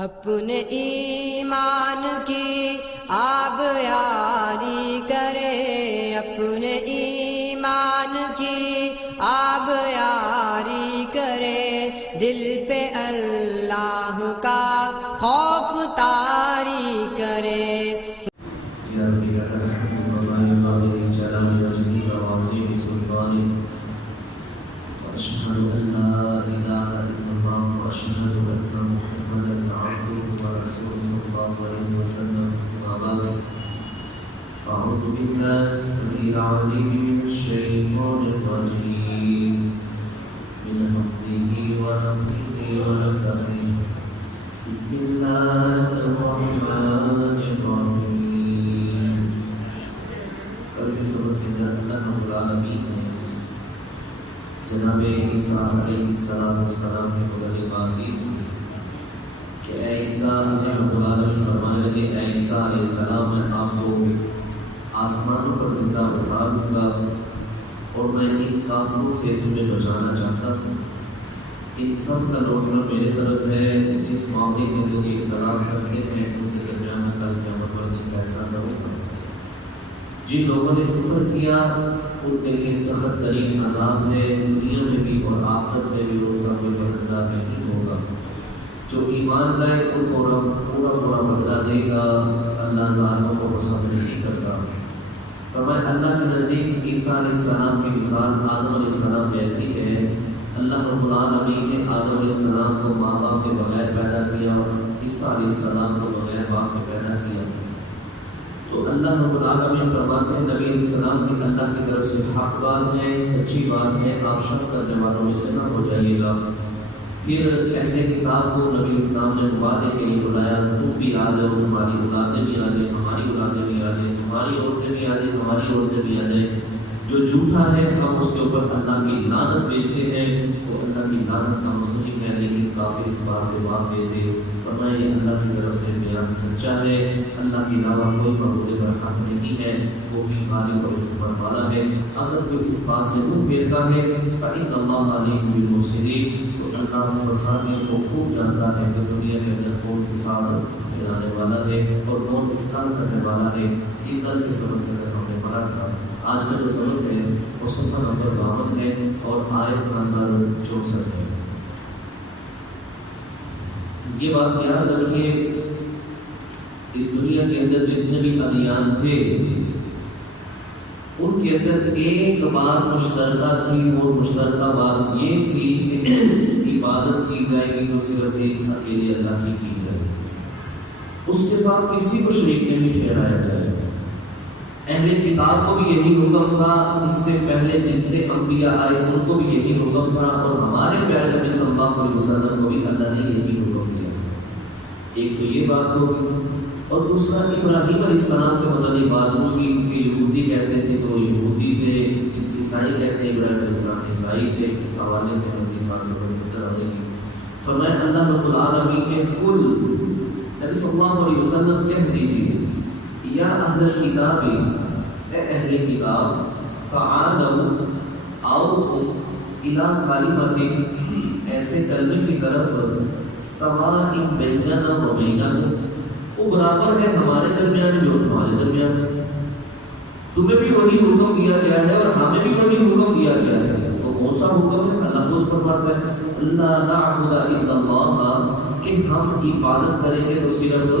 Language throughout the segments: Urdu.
اپنے ایمان کی آب یاری کرے، اپنے ایمان کی آب یاری کرے، دل پہ اللہ کا خوف طاری کرے۔ أعوذ بالله السميع العليم من الشيطان الرجيم من همزه ونفخه ونفثه بسم الله الرحمن الرحيم کل کے سبق کے اندر اللہ رب العالمین نے جناب عیسیٰ علیہ السلام کی خدا بات دی تھی کہ اے عیسیٰ اللہ رب العالمین فرمانے لگے اے عیسیٰ علیہ السلام میں آپ کو آسمانوں پر زندہ اٹھا دوں گا اور میں ان کافروں سے تجھے بچانا چاہتا ہوں۔ ان سب کا لوٹنا میرے طرف ہے، جس معاملے کے جو اختلاف کرتے ہیں ان کے درمیان کل قیامت والے دن فیصلہ کروں گا۔ جن لوگوں نے کفر کیا ان کے لیے سخت ترین عذاب ہے، دنیا میں بھی اور آخرت میں بھی ان کا کوئی بدلہ نہیں ہوگا۔ جو ایمان لائے ان کو رب پورا بدلہ دے گا، اللہ ظالموں کو پسند نہیں کرتا۔ فرمایا اللہ کے نزدیک عیسیٰ علیہ السلام کی مثال آدم علیہ السلام جیسی ہے۔ اللہ رب العالمین نے آدم علیہ السلام کو ماں باپ کے بغیر پیدا کیا اور عیسیٰ علیہ السلام کو بغیر باپ کے پیدا کیا۔ تو اللہ رب العالمین فرماتے ہیں نبی علیہ السلام کی اللہ کی طرف سے حق بات ہے، سچی بات ہے، آپ شک کرنے والوں میں سے نہ ہو جائیے گا۔ پھر اہل کتاب کو نبی اسلام نے وعدے کے لیے بلایا، تم بھی آ جاؤ، ہماری اولادیں بھی آ جائیں، ہماری اولادیں بھی آ جائیں، تمہاری عورتیں بھی آ جائیں، ہماری عورتیں بھی آ جائیں۔ جو جھوٹا ہے ہم اس کے اوپر اللہ کی لعنت بیچتے ہیں، وہ اللہ کی لعنت کا مستحق ہے، لیکن کافر اس بات سے واقف تھے۔ فرمایا یہ اللہ کی طرف سے بیان سچا ہے، اللہ کے علاوہ کوئی معبود برحق نہیں ہے، وہ بھی خالق اور حکمت والا ہے۔ اگر کوئی اس بات سے منہ پھیرتا ہے فإن اللہ علیم بالمفسدین، اللہ فسادیوں کو خوب جانتا ہے کہ دنیا کے اندر کون فساد پھیلانے والا ہے اور کون اصلاح کرنے والا ہے۔ یہ کل کے سبق کے اندر ہم نے پڑھا تھا۔ آج کا جو سبق ہے وہ صفحہ نمبر 52 ہے اور آیت نمبر 64 ہے۔ یہ بات یاد رکھیے، اس دنیا کے اندر جتنے بھی ادیان تھے ان کے اندر ایک بات مشترکہ تھی، وہ مشترکہ بات یہ تھی کہ عبادت کی جائے گی تو صرف ایک اکیلے اللہ کی جائے گی، اس کے ساتھ کسی کو شریک نہیں ٹھہرایا جائے گا۔ اہل کتاب کو بھی یہی حکم تھا، اس سے پہلے جتنے انبیاء آئے ان کو بھی یہی حکم تھا، اور ہمارے پیارے نبی صلی اللہ علیہ وسلم کو بھی اللہ نے یہی حکم دیا۔ ایک تو یہ بات ہوگی، اور دوسرا ابراہیم علیہ السلام سے متعلق بات ہوگی کہ یہودی کہتے تھے تو یہودی تھے، عیسائی کہتے ہیں ابراہیم علیہ السلام عیسائی تھے، اس حوالے سے ہم بات سمجھتے رہیں گے۔ فرمایا اللہ رب العالمین نے کل نبی صلی اللہ علیہ وسلم کہہ دیجیے یا اہل الکتاب، اے اہل کتاب، تعالوا آؤ الی کلمۃ، ایسے کلمے کی طرف سواء بیننا و بینکم، وہ برابر ہے ہمارے درمیان بھی اور تمہارے درمیان۔ تمہیں بھی وہی حکم دیا گیا ہے اور ہمیں بھی وہی حکم دیا گیا ہے۔ تو کون سا حکم ہے؟ اللہ خود فرماتا ہے اللہ نعبد الا اللہ، کہ ہم عبادت کریں گے تو صرف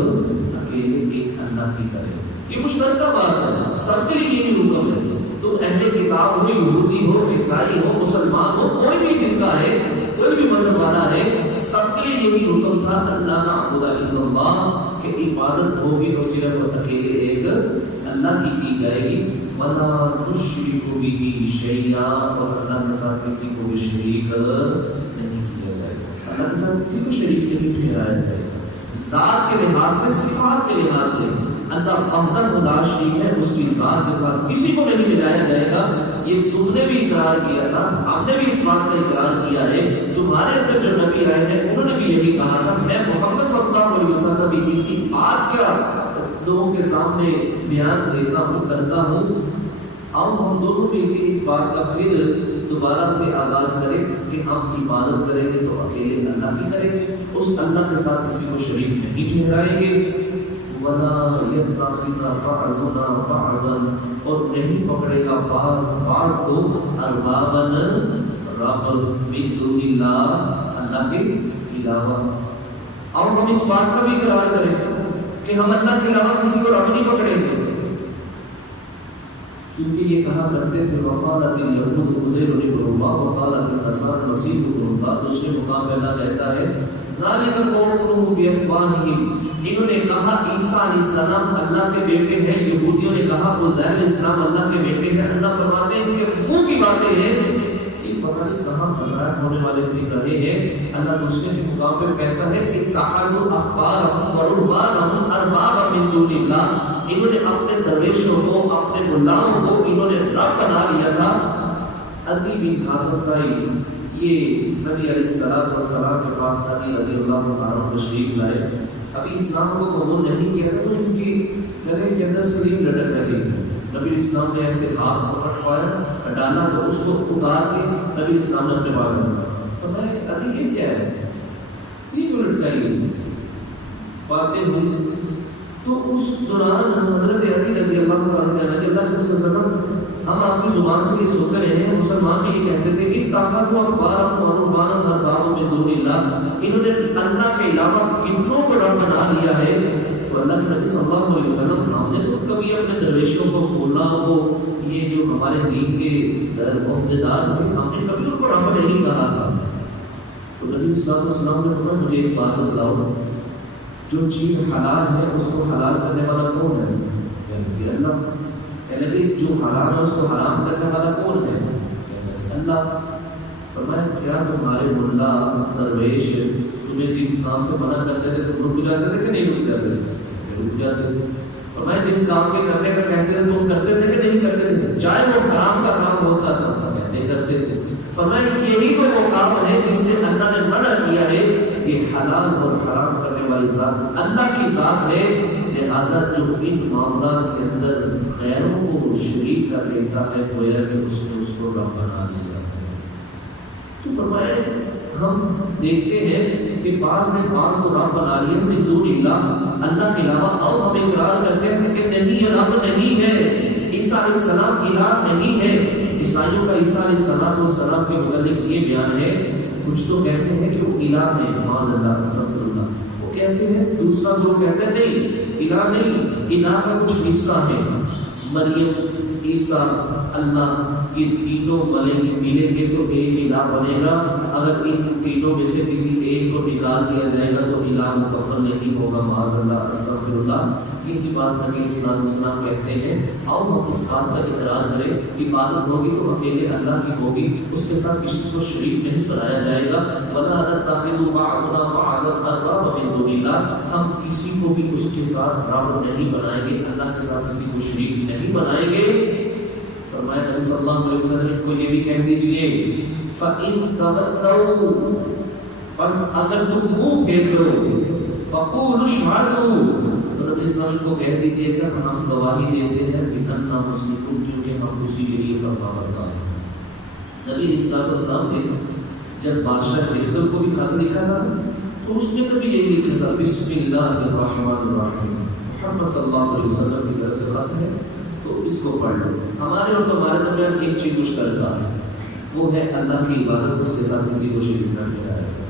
اکیلے ایک اللہ کی کریں گے۔ یہ مشترکہ بات ہے، سب کے لیے یہی حکم ہے۔ تم اہل کتاب ہو، یہودی ہو، عیسائی ہو، مسلمان ہو، کوئی بھی فرقہ ہے، کوئی بھی مذہب والا ہے، سب کے لیے یہی حکم تھا اللہ نعبد الا اللہ، کہ عبادت ہوگی تو صرف اکیلے ایک اللہ کی جائے گی۔ وَلَا نُشْرِكُ بِهِ شَيْئًا، اور اللہ کے ساتھ کسی کو بھی شریک نہیں کیا جائے گا، اللہ کے ساتھ کسی کو شریک نہیں ٹھہرایا جائے گا۔ ذات کے لحاظ سے، صفات کے لحاظ سے اللہ وحدہ لا شریک ہے، اس کی ذات کے ساتھ کسی کو نہیں ملایا جائے گا۔ یہ تم نے بھی اقرار کیا تھا، ہم نے بھی اس بات کا اقرار کیا ہے، تمہارے اندر جو نبی آئے ہیں انہوں نے بھی یہی کہا تھا۔ میں محمد صلی اللہ علیہ وسلم بھی اسی بات کا لوگوں کے سامنے بیان دیتا ہوں، کرتا ہوں۔ اب ہم دونوں مل کے اس بات کا پھر دوبارہ سے آغاز کریں۔ کہ ہم عبادت کریں گے تو اکیلے اللہ کی کریں گے، اس اللہ کے ساتھ کسی کو شریک نہیں ٹھہرائیں گے۔ وَلَا يَتَّخِذَ بَعْضُنَا بَعْضًا، اور نہیں پکڑے گا بعض کو اربابًا رب من دون اللہ، اللہ کے علاوہ۔ اور ہم اس بات کا بھی اقرار کریں کہ ہم اللہ کے علاوہ کسی کو رب نہیں پکڑیں گے، کیونکہ یہ کہا کرتے تھے وقالت اليهود عزیر ابن اللہ وقالت النصارى المسیح ابن اللہ۔ دوسرے مقام پہ اللہ کہتا ہے ذالک قولهم بافواہہم، انہوں نے کہا عیسیٰ علیہ السلام اللہ کے بیٹے ہیں، یہودیوں نے کہا عزیر علیہ السلام اللہ کے بیٹے ہیں۔ اللہ فرماتے ہیں کہ منہ کی باتیں ہیں، یہ پتہ نہیں کہاں غلط ہونے والے بھی رہے ہیں۔ اللہ دوسرے مقام پہ کہتا ہے اتخذوا احبارهم ورهبانهم اربابا من دون اللہ، انہوں نے اپنے درویشوں کو، اپنے ملاؤں کو انہوں نے رب بنا لیا تھا۔ عدی بن حاتم طائی یہ نبی علیہ السلام کے پاس عدی رضی اللہ عنہ تشریف لائے، ابھی اسلام کو قبول نہیں کیا تھا تو ان کی گلے کے اندر سلیم لٹک رہی تھی۔ نبی اسلام نے ایسے ہاتھ پکڑ پایا ڈالا تو اس کو اتار کے نبی اسلام نے اپنے بال میں فرمایا عدی یہ کیا ہے، یہ کیوں لٹکائی باتیں ہوئی؟ تو اس دوران حضرت علی رضی اللہ عنہ کہنے لگے اللہ کے وسلم ہم آپ کی زبان سے یہ سوچ رہے ہیں، مسلمان بھی یہ کہتے تھے اتخذوا احبارهم ورهبانهم اربابا من دون اللہ، انہوں نے اللہ کے علاوہ کتنوں کو رب بنا لیا ہے۔ تو اللہ کے نبی صلی اللہ علیہ وسلم ہم نے تو کبھی اپنے درویشوں کو، ملاؤں کو، یہ جو ہمارے دین کے عہدیدار تھے، ہم نے کبھی ان کو رب نہیں کہا تھا۔ تو نبی صلی اللہ علیہ وسلم نے فرمایا مجھے ایک بات بتلاؤ، جو چیز حلال ہے اس کو حلال کرنے والا کون ہے؟ یعنی اللہ۔ کہنے جو حرام ہے اس کو حرام کرنے والا کون ہے؟ اللہ۔ فرمایا کیا تمہارے ملا درویش تمہیں جس کام سے منع کرتے تھے تم رک جاتے تھے کہ نہیں رک جاتے تھے؟ رک جاتے تھے۔ فرمایا جس کام کے کرنے کا کہتے تھے تم کرتے تھے کہ نہیں کرتے تھے؟ چاہے وہ حرام کا کام ہوتا تھا کہتے کرتے تھے۔ فرمایا یہی تو وہ کام ہے جس سے اللہ نے منع کیا ہے، یہ حلال اور حرام کرنے والی ذات اللہ کی ذات ہے، لہذا جو ان معاملات کے اندر غیروں کو شریک کر لیتا ہے گویا کہ اس کو رب بنا لیا ہے۔ تو فرمایا ہم دیکھتے ہیں کہ بعض نے بعض کو رب بنا لیا من دون اللہ، اللہ کے علاوہ، اور ہم اقرار کرتے ہیں کہ نہیں یہ رب نہیں ہے، عیسیٰ علیہ السلام الہ نہیں ہے۔ عیسائیوں کا عیسیٰ علیہ السلام کے متعلق یہ بیان ہے، کچھ تو کہتے ہیں کہ وہ الہ ہے، معاذ اللہ استغفر اللہ، وہ کہتے ہیں، دوسرا لوگ کہتے ہیں نہیں الہ نہیں، الہ کا کچھ حصہ ہے، مریم، عیسیٰ، اللہ، یہ تینوں ملیں گے تو ایک الہ بنے گا، اگر ان تینوں میں سے کسی ایک کو نکال دیا جائے گا تو الہ مکمل نہیں ہوگا، معاذ اللہ استغفر اللہ۔ یہی بات نبی اسلام السلام کہتے ہیں، اور ہم اس بات کا اقرار کریں، عبادت ہوگی تو اکیلے اللہ کی ہوگی، اس کے ساتھ کسی کو شریک نہیں بنایا جائے گا۔ وَلَا نَتَّخِذُ بَعْضُنَا بَعْضًا أَرْبَابًا مِن دُونِ اللَّهِ، ہم کسی کو بھی اس کے ساتھ رب نہیں بنائیں گے، اللہ کے ساتھ کسی کو شریک نہیں بنائیں گے۔ فرمایا نبی صلی اللہ علیہ وسلم کو یہ بھی کہہ دیجئے فَإِن تَوَلَّوْا، بس اگر تم منہ پھیر لو، فَقُولُوا اشْهَدُوا، نبی اسلام کو کہہ دیجئے کہ ہم گواہی دیتے ہیں بِأَنَّا مُسْلِمُونَ، کیونکہ ہم اسی کے لیے فرما بردار ہیں۔ نبی اسلام نے جب بادشاہ ہرقل کو بھی خط لکھا تھا تو اس نے بھی یہی لکھا تھا بسم اللہ الرحمن الرحیم، محمد صلی اللہ علیہ وسلم کی طرف سے خط ہے تو اس کو پڑھ لو۔ ہمارے اور تمہارے درمیان ایک چیز مشترکہ ہے، وہ ہے اللہ کی عبادت، اس کے ساتھ کسی کو شریک نہ ٹھہرایا جائے۔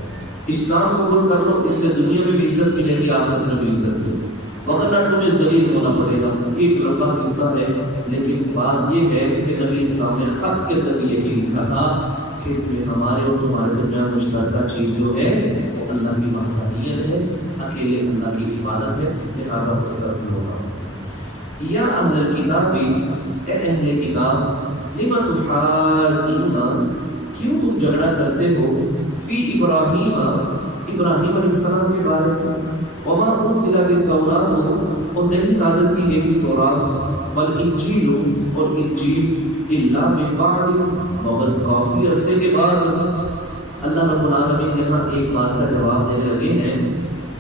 اسلام قبول کر لو، اس سے دنیا میں بھی عزت ملے گی، آخرت میں بھی عزت ملے گی، وغیرہ تمہیں ذلیل ہونا پڑے گا۔ ایک لمبا قصہ ہے، لیکن بات یہ ہے کہ نبی اسلام نے خط کے اندر یہی لکھا تھا کہ ہمارے اور تمہارے درمیان مشترکہ چیز جو ہے وہ اللہ کی وحدانیت ہے، اکیلے اللہ کی عبادت ہے، لہذا اس طرف ہوگا۔ یا اہل الکتاب، اے اہل کتاب، لما تحاجون، کیوں تم جھگڑا کرتے ہو، فی ابراہیم، ابراہیم علیہ السلام کے بارے میں، وما انزلت التوراۃ، اور نہیں نازل کی گئی تھی تورات، والانجیل، اور انجیل، الا من بعد، مگر کافی عرصے کے بعد۔ اللہ رب العالمین یہاں ایک بات کا جواب دینے لگے ہیں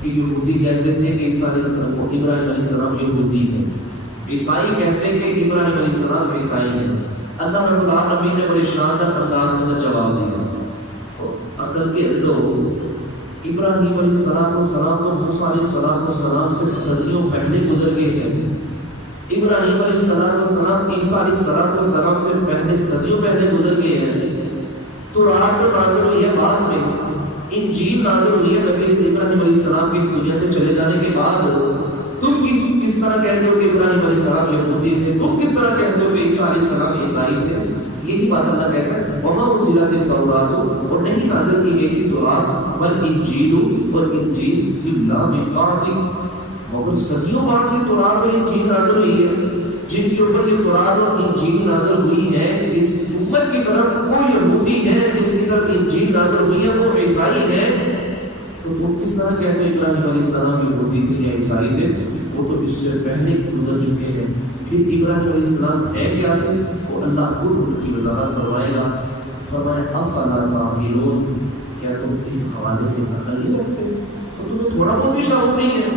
کہ یہودی کہتے تھے کہ عیسیٰ علیہ السلام کو ابراہیم علیہ السلام یہودی ہیں، عیسائی کہتے ہیں کہ ابراہیم علیہ السلام عیسائی ہیں۔ اللہ رب العالمین نے بڑے شاندار انداز میں جواب دیا، کر کے دو ابراہیم علیہ السلام و موسیٰ علیہ السلام سے صدیوں پہلے گزر گئے ہیں. ابراہیم علیہ السلام عیسیٰ علیہ السلام سے پہلے صدیوں پہلے گزر گئے ہیں. تو رات کو نازل ہوئی ہے بعد میں, انجیل نازل ہوئی ہے نبی ابراہیم علیہ السلام کی اس دنیا سے چلے جانے کے بعد. تم کس طرح کہتے ہو کہ ابراہیم علیہ السلام یہودی تھے, تم کس طرح کہتے ہو کہ عیسیٰ علیہ السلام عیسائی تھے. یہی بات اللہ کہتا ہے وما انزلت التوراۃ, اور نہیں نازل کی گئی تھی تورات والانجیل, اور انجیل الا من بعد, مگر صدیوں بعد یہ تورات اور انجیل نازل ہوئی ہے. جن کے اوپر یہ تورات اور انجیل نازل ہوئی ہے, جس امت کی طرف وہ یہودی ہے, جس کی طرف انجیل نازل ہوئی ہے وہ عیسائی ہے, تو تم کس طرح کہتے ہیں ابراہیم علیہ السلام یہودی تھے یا عیسائی تھے؟ وہ تو اس سے پہلے گزر چکے ہیں. پھر ابراہیم علیہ السلام ہے کیا تھے وہ اللہ خود ان کی وضاحت فرمائے گا. فرمائے افلا تعقلون, کیا تم اس حوالے سے عقل نہیں رکھتے؟ تو تمہیں تھوڑا بہت بھی شعور نہیں ہے؟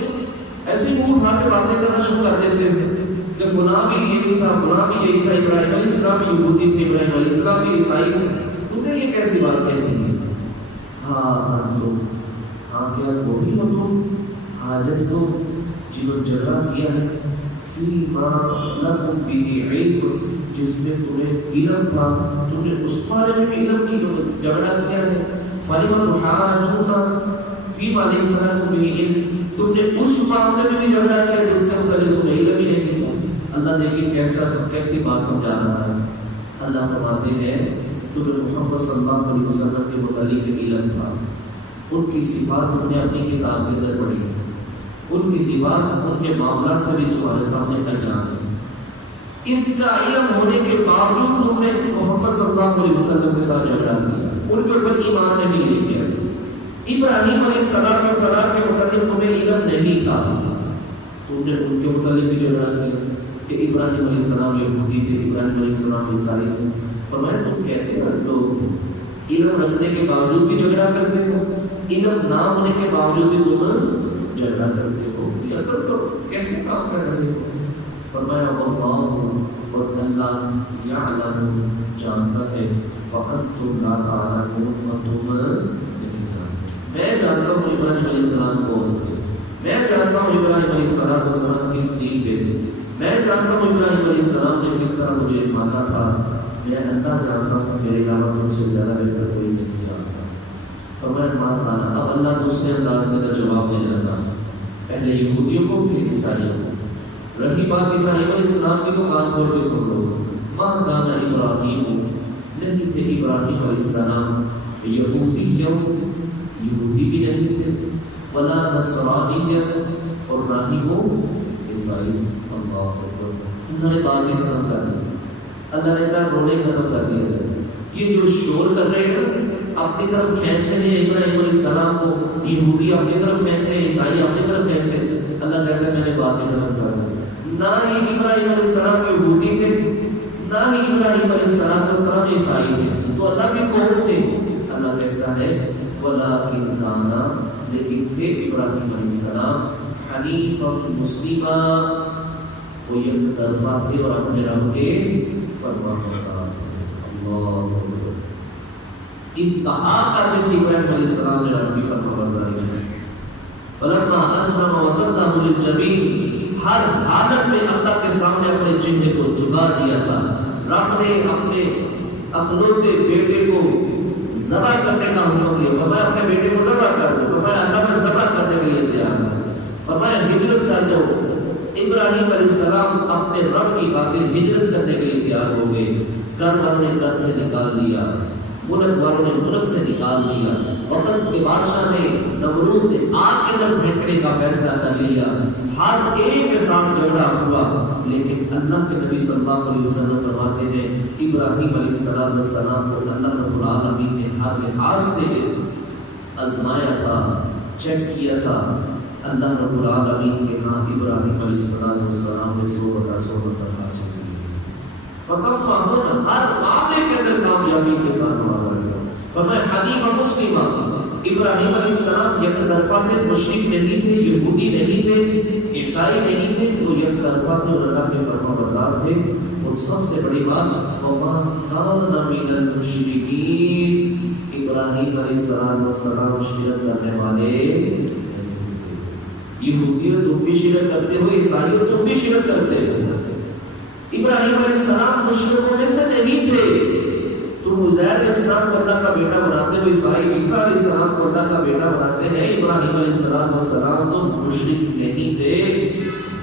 ایسے ہی منہ اٹھا کے باتیں کرنا شروع کر دیتے ہیں کہ فلاں بھی یہی تھا, فلاں بھی یہی تھا, ابراہیم علیہ السلام بھی یہودی تھے, ابراہیم علیہ السلام بھی عیسائی تھے. تم نے یہ کیسی بات کہی ہے؟ ہاں کیا وہی ہو تم حاجت تو جنہوں جھگڑا کیا ہے فیما لکم بہ علم, جس میں تمہیں علم تھا, تم نے اس بارے میں علم کی جھگڑا کیا ہے. فلم تحاجون فیما لیس لکم بہ علم, تم نے اس معاملے میں بھی جھگڑا کیا جس کے متعلق تمہیں علم ہی نہیں تھا. اللہ دیکھیے کیسی بات سمجھا رہا ہے. اللہ فرماتے ہیں تمہیں محمد صلی اللہ علیہ وسلم کے متعلق علم تھا, ان کی صفات تم نے اپنی کتاب کے اندر پڑھی ہے, ان کی صفات ان کے معاملات سے بھی تمہارے سامنے پہچان ہے. اس کا علم ہونے کے باوجود تم نے محمد صلی اللہ علیہ وسلم کے ساتھ جھگڑا کیا, ان کے اوپر ایمان نہیں لے گیا. ابراہیم علیہ السلام کے متعلق تمہیں علم نہیں تھا, تم نے ان کے متعلق بھی جھگڑا کیا کہ ابراہیم علیہ السلام یہودی تھے, ابراہیم علیہ السلام عیسائی تھے. فرمایا تم کیسے کرتے ہو, علم رکھنے کے باوجود بھی جھگڑا کرتے ہو, علم نہ ہونے کے باوجود بھی تم جھگڑا کرتے ہو, یا کرو کیسے کام کر رہے ہو. فرمایا واللہ, اور اللہ یعلم جانتا ہے, وانتم لا تعلمون, اور تم نہیں جانتے. میں جانتا ہوں ابراہیم علیہ السلام کون تھے, میں جانتا ہوں ابراہیم علیہ السلام کس دین پہ تھے, میں جانتا ہوں ابراہیم علیہ السلام نے کس طرح مجھے مانا تھا. میں اللہ جانتا ہوں, میرے علاوہ تم سے زیادہ بہتر کوئی نہیں جانتا. فرمایا ماں کھانا, اب اللہ دوسرے انداز میں کا جواب دے رہا, پہلے یہودیوں کو پھر عیسائیوں کو. رہی بات ابراہیم علیہ السلام کی تو کان کھول کے سن لو. ماں کھانا ابراہیم, نہیں تھے ابراہیم علیہ السلام یہودی بھی نہیں تھے, ولا نصرانی, اور نہ ہی وہ عیسائی تھے. اللہ اکبر, انہوں نے بات ہی ختم کر دی. اللہ نے کہا رونے ختم کر دیا. یہ جو شور کر رہے ہیں اپنی طرف کھینچ رہے ہیں ابراہیم علیہ السلام کو, یہودی اپنی طرف کھینچتے ہیں, عیسائی اپنی طرف کھینچتے ہیں. اللہ کہتا ہے میں نے بات ہی ختم کر دی. نہ ہی ابراہیم علیہ السلام یہودی تھے, نہ ہی ابراہیم علیہ السلام عیسائی تھے, تو اللہ بھی کون تھے؟ اللہ کہتا ہے ولکن کانا, لیکن تھے ابراہیم علیہ السلام حنیفا مسلما, وہ یک طرفہ تھے اور اپنے رب کے فرمانبردار تھے. اللہ انتہا کرتے تھے ابراہیم علیہ السلام نے رب کی فرمانبرداری میں. فلما اسلم وتله للجبین, ہر حالت میں اللہ کے سامنے اپنے چہرے کو جھکا دیا تھا. رب نے اپنے اکلوتے بیٹے کو ذبح کرنے کا حکم دیا. فرمایا اپنے بیٹے کو ذبح کر دو. فرمایا اللہ میں ذبح کرنے کے لیے تیار ہوں. فرمایا ہجرت کر جاؤ. ابراہیم علیہ السلام اپنے رب کی خاطر ہجرت کرنے کے لیے تیار ہو گئے. گھر والوں نے گھر سے نکال دیا, ملک والوں نے ملک سے نکال دیا. وقت کے بادشاہ نے, نمرود نے آگ کے اندر پھینکنے کا فیصلہ کر لیا. ہر ایک کے ساتھ جھگڑا ہوا, لیکن اللہ کے نبی صلی اللہ علیہ وسلم فرماتے ہیں ابراہیم علیہ السلام کو اللہ رب العالمین نے ہر لحاظ سے آزمایا تھا, چیک کیا تھا. اللہ رب العالمین کے ہاں ابراہیم علیہ السلام نے 100 حاصل کی. فقط معمول ہر معاملے کے اندر کامیابی کے ساتھ نوازا گیا. فرمایا حنیف مسلمہ, ابراہیم علیہ السلام یک طرفہ تھے, مشرک نہیں تھے, یہودی نہیں تھے, عیسائی نہیں تھے, تو یک طرفہ تھے اور اللہ کے فرمانبردار تھے. اور سب سے بڑی بات وما کان من المشرکین, ابراہیم ابراہیم علیہ السلام شرک کرنے والے یہودیت تم بھی شرک کرتے ہو، عیسائیت تم بھی شرک کرتے ہو. ابراہیم علیہ السلام مشرکوں میں سے نہیں تھے. تم عزیر علیہ السلام کو اللہ کا بیٹا بناتے ہو، عیسائی عیسیٰ علیہ السلام کو اللہ کا بیٹا بناتے ہیں. ابراہیم علیہ السلام تو مشرک نہیں تھے،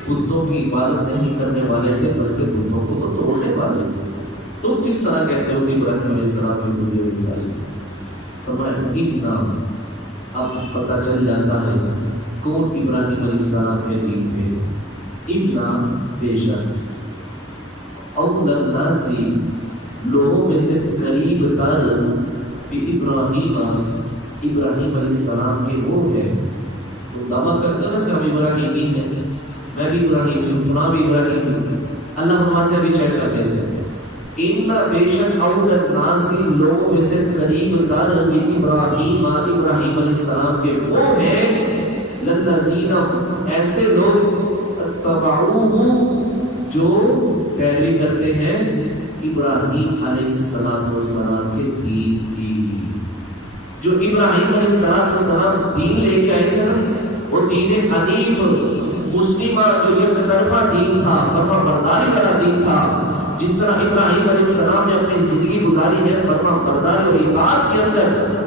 بتوں کی عبادت نہیں کرنے والے تھے بلکہ بتوں کو توڑنے والے تھے. تم کس طرح کہتے ہو کہ ابراہیم علیہ السلام یہودی اور عیسائی تھے؟ فرمایا اب پتہ چل جاتا ہے کون ابراہیم علیہ السلام کے دین تھے. ابن بے شک اور الناسی لوگوں میں سے قریب تر ابراہیم علیہ السلام کے وہ ہے. تو دعویٰ کرتے ہیں کہ ہم ابراہیمی ہیں، میں بھی ابراہیمی ہوں، فلاں بھی ابراہیمی ہوں. اللہ فرماتے بھی چیک کرتے ہیں ان بے شک اور الناسی لوگوں میں سے قریب تر ابراہیم علیہ السلام کے وہ ہیں للذین ایسے لوگ اتبعوہ جو پیروی کرتے ہیں ابراہیم علیہ السلام کے دین کی. جو ابراہیم علیہ السلام دین لے کے آئے تھے نا، وہ دین حنیف مسلمہ جو یک طرفہ دین تھا، فرما برداری والا دین تھا. جس طرح ابراہیم علیہ السلام نے اپنی زندگی گزاری ہے فرما برداری اور اطاعت کے اندر.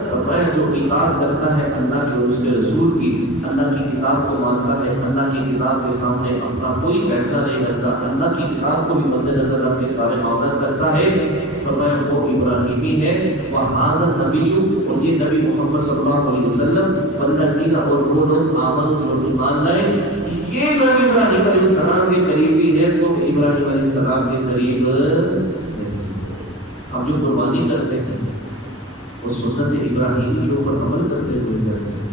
فرمایا جو اطاعت کرتا ہے اللہ کے اور اس کے رسول کی، اللہ کی کتاب کو مانتا ہے، اللہ کی کتاب کے سامنے اپنا کوئی فیصلہ نہیں کرتا، اللہ کی کتاب کو بھی مد نظر رکھ کے سارے معاملات کرتا ہے، فرمایا وہ ابراہیمی ہے. وَهَذَا النَّبِيُّ اور یہ نبی محمد صلی اللہ علیہ وسلم وَالَّذِينَ اور وہ لوگ آمنوا جو ایمان لائے یہ لوگ ابراہیم علیہ السلام کے قریبی ہیں. تو ابراہیم علیہ السلام کے قریب ہم جو قربانی کرتے ہیں وہ سنت ابراہیم کے اوپر عمل کرتے ہوئے کرتے ہیں.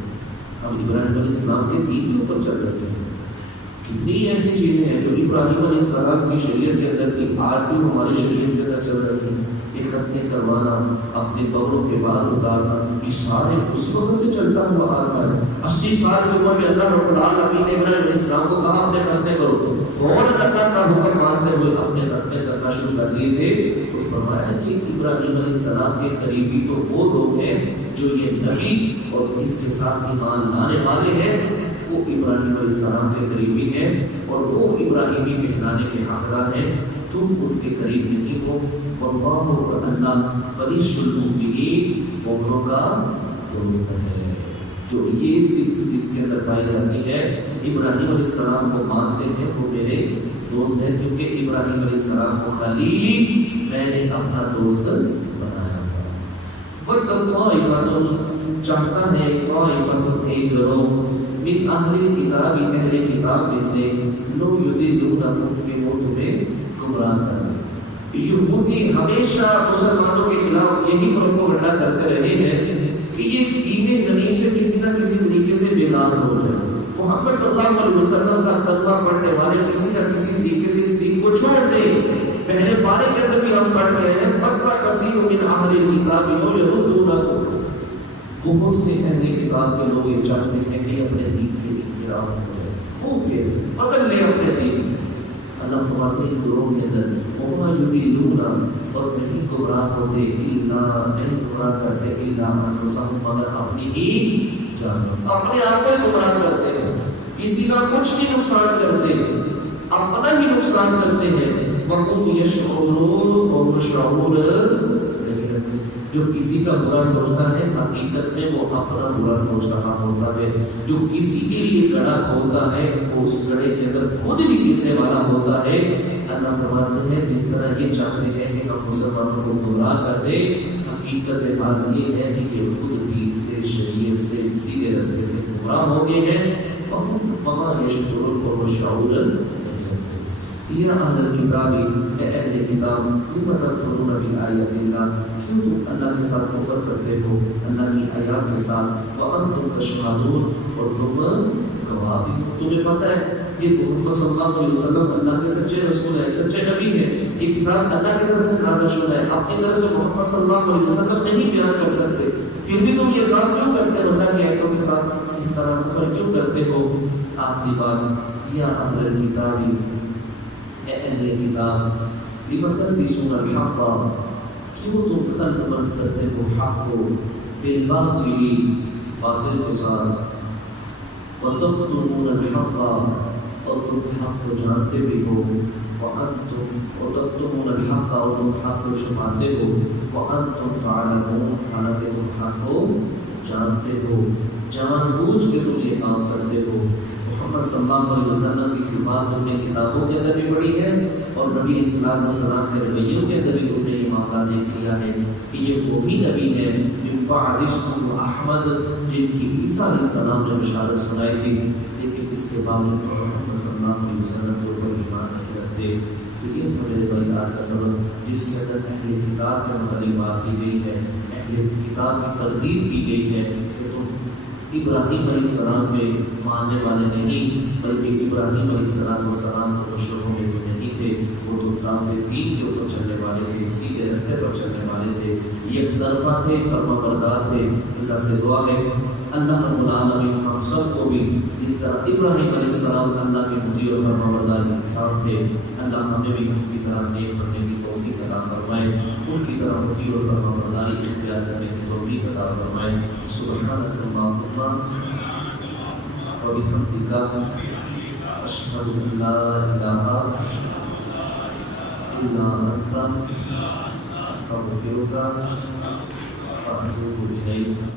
ہم ابراہیم علیہ السلام کے دین کے اوپر چل رہے ہیں. کتنی ایسی چیزیں ہیں جو ابراہیم علیہ السلام کی شریعت کے اندر تھی، آج بھی ہماری شریعت کے اندر چل رہی ہیں. یہ ختنے کروانا، اپنے قبروں کے بال اتارنا، یہ سارے اس وقت سے چلتا ہوا آ رہا ہے. 80 سال کی عمر میں اللہ رب العالمین نے ابراہیم علیہ السلام کو کہا اپنے ختنے کرو، فوراً اللہ کا حکم مانتے ہوئے اپنے ختنے کرنا شروع کر دیے تھے. تو فرمایا کہ ابراہیم علیہ السلام کے قریبی تو وہ لوگ ہیں جو یہ نبی اور اس کے ساتھ ایمان لانے والے ہیں، وہ ابراہیم علیہ السلام کے قریبی ہیں اور وہ ابراہیمی کہلانے کے حقدار ہیں. تم ان کے قریب نہیں ہو. واللہ اور اللہ ولی المؤمنین مومنوں کا دوست ہے. جو یہ صرف جن کے اندر پائی جاتی ہے ابراہیم علیہ السلام کو مانتے ہیں وہ میرے دوست ہیں، کیونکہ ابراہیم علیہ السلام کو خلیلی میں نے اپنا دوست بنایا تھا. وَالطَّائِفَةٌ چاہتا ہے طائفۃ ایک گروہ من اہل کتاب اہل کتاب میں سے لو یضلونکم کہ وہ تمہیں گمراہ کریں. یہودی ہمیشہ مسلمانوں کے خلاف یہی پروپیگنڈا کرتے رہے ہیں کہ یہ دین حنیف سے کسی نہ کسی طریقے سے بیزار ہو جائے. محمد صلی اللہ علیہ وسلم کا کلمہ پڑھنے والے کسی نہ کسی طریقے سے اس دین کو چھوڑ دیں. پہلے پارے کے اندر بھی ہم پڑھ رہے ہیں بَلْ کثیر من اہل الکتاب یردونکم. بہت سے اہل کتاب کے لوگ یہ چاہتے ہیں کہ اپنے دین سے انحراف ہو جائے، وہ پھر بدل لے اپنے دین. اللہ فرماتے ہیں گروہ کے اندر وَمَا يُضِلُّونَ اور نہیں گمراہ ہوتے الا نہیں گمراہ کرتے الا انفسهم مگر اپنی ہی جان، اپنے آپ کو گمراہ کرتے ہیں، کسی کا کچھ نہیں نقصان کرتے، اپنا ہی نقصان کرتے ہیں. وَهُمْ يَشْعُرُونَ اور شعور نہیں رکھتے. جو کسی کا برا سوچتا ہے حقیقت میں وہ اپنا برا سوچ رہا ہوتا ہے. جو کسی کے لیے گڑھا کھودتا ہے وہ اس گڑھے کے اندر خود بھی گرنے والا ہوتا ہے. اللہ فرماتے ہیں جس طرح یہ چاہتے ہیں کہ ہم مسلمانوں کو گمراہ کر دیں، حقیقت حال یہ ہے کہ یہ خود دین سے شریعت سے سیدھے راستے سے گمراہ ہو گئے ہیں. وَمَا يَشْعُرُونَ اور شعور یا اہل الکتاب اے اہل کتاب لم تکفرون بآیات اللہ کیوں تم اللہ کے ساتھ کفر کرتے ہو اللہ کی آیات کے ساتھ. وانتم تشہدون اور تم گواہ بھی. تمہیں پتہ ہے یہ محمد صلی اللہ علیہ وسلم اللہ کے سچے رسول ہے، سچے نبی ہے. یہ کتاب اللہ کی طرف سے نازل شدہ ہے، اپنی طرف سے محمد صلی اللہ علیہ وسلم نہیں بیان کر سکتے. پھر بھی تم یہ کام کیوں کرتے ہو؟ اللہ کی آیتوں کے ساتھ اس طرح کفر کیوں کرتے ہو؟ آخری بات یا اہل الکتاب اے اہل کتاب لم تلبسون الحق کیوں تم خلط ملط کرتے ہو حق کو بالباطل باطل کے ساتھ وتكتمون الحق اور تم حق کو جانتے بھی ہو وتكتمون الحق اور تم حق کو چھپاتے ہو وانتم تعلمون حالانکہ تم حق کو جانتے ہو جان بوجھ کے تم یہ کام کرتے ہو۔ محمد صلی اللہ علیہ وسلم کی صفات تم نے کتابوں کے اندر بھی پڑھی ہے اور نبی علیہ السلام کے رویوں کے اندر بھی تم نے یہ معاملہ دیکھ لیا ہے کہ یہ وہی نبی ہے من بعد اسمہ احمد جن کی عیسیٰ علیہ السلام نے بشارت سنائی تھی، لیکن اس کے باوجود محمد صلی اللہ علیہ وسلم کے اوپر ایمان نہیں رکھتے۔ تو یہ تھا میرے بھائی آج کا سبق جس کے اندر اہل کتاب کے متعلق بات کی گئی ہے، اہل کتاب کی تقدیر کی گئی ہے کہ تم ابراہیم علیہ السلام پہ ماننے والے نہیں بلکہ ابراہیم علیہ السلام کو مشرکوں میں سے نہیں تھے، وہ تو دعوت دین کے اوپر چلنے والے تھے، سیدھے راستے پر چلنے والے تھے، یک طرفہ تھے، فرما بردار تھے۔ اللہ سے دعا ہے اللہ رب العالمین ہم سب کو بھی جس طرح ابراہیم علیہ السلام اللہ کے مطیع اور فرما بردار انسان تھے، اللہ ہمیں بھی ان کی طرح نیک بننے کی توفیق عطا فرمائے، ان کی طرح مطیع اور فرما برداری اختیار کرنے کی توفیق عطا فرمائے۔ سبحانک اللہم وبحمدک اشہد ان لا الہ الا انت استغفرک واتوب الیک۔